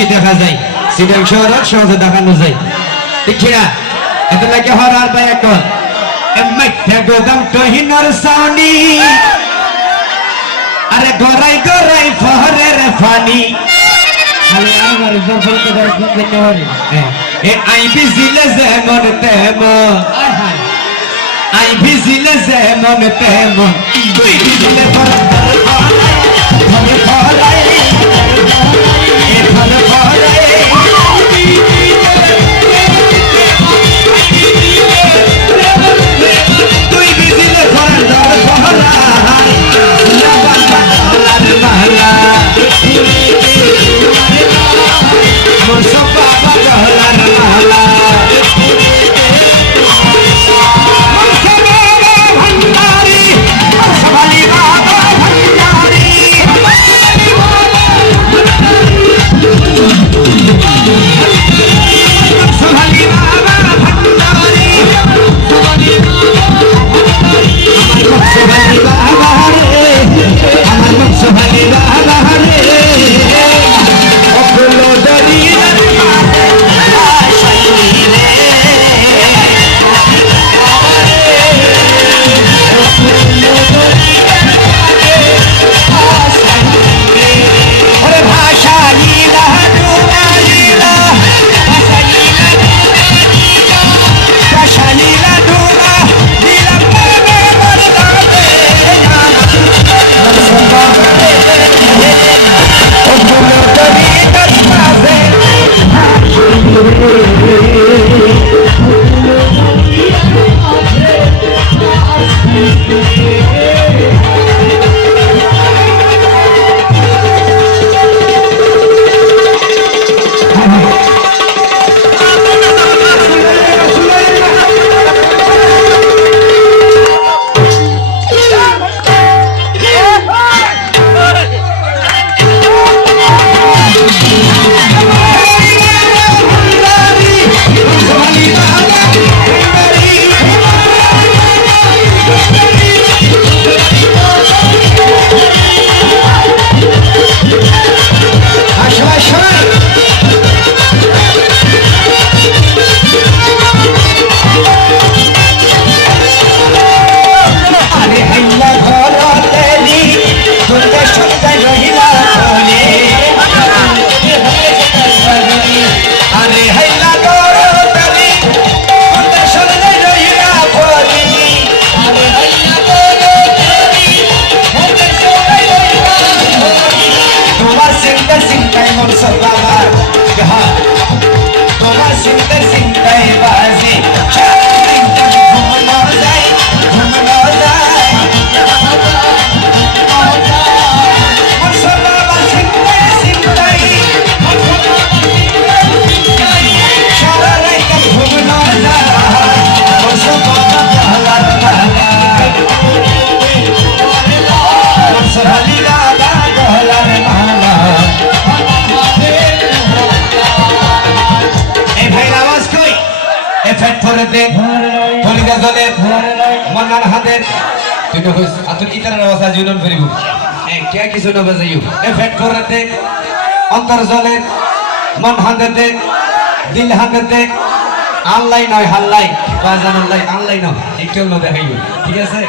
বেশি দেখা যায় সিলেট শহরত সহজে দেখানো যায় ঠিক না এটা লাগে হরার ভাই এখন মাইথা গোদাম টহিনর সাউনি আরে গরাই গরাই ফহরের ফানি খালি আমার জফর তো দর্শন করতে পারি এ আই বিজিলে যেমন তেমন আই বিজিলে যেমন তেমন তুই বিজিলে ফরাই মনার হাতে তুই তো কইস আতুর ইতার আওয়াজ জুলন করিব কে কিছু না বাজাইও এফেক্ট করতে অন্তর জলে মন হাতে দিল হাতে আল্লাহ নয় হাল্লাই বাজান আল্লাহ আল্লাহ নয় একটু দেখাইও ঠিক আছে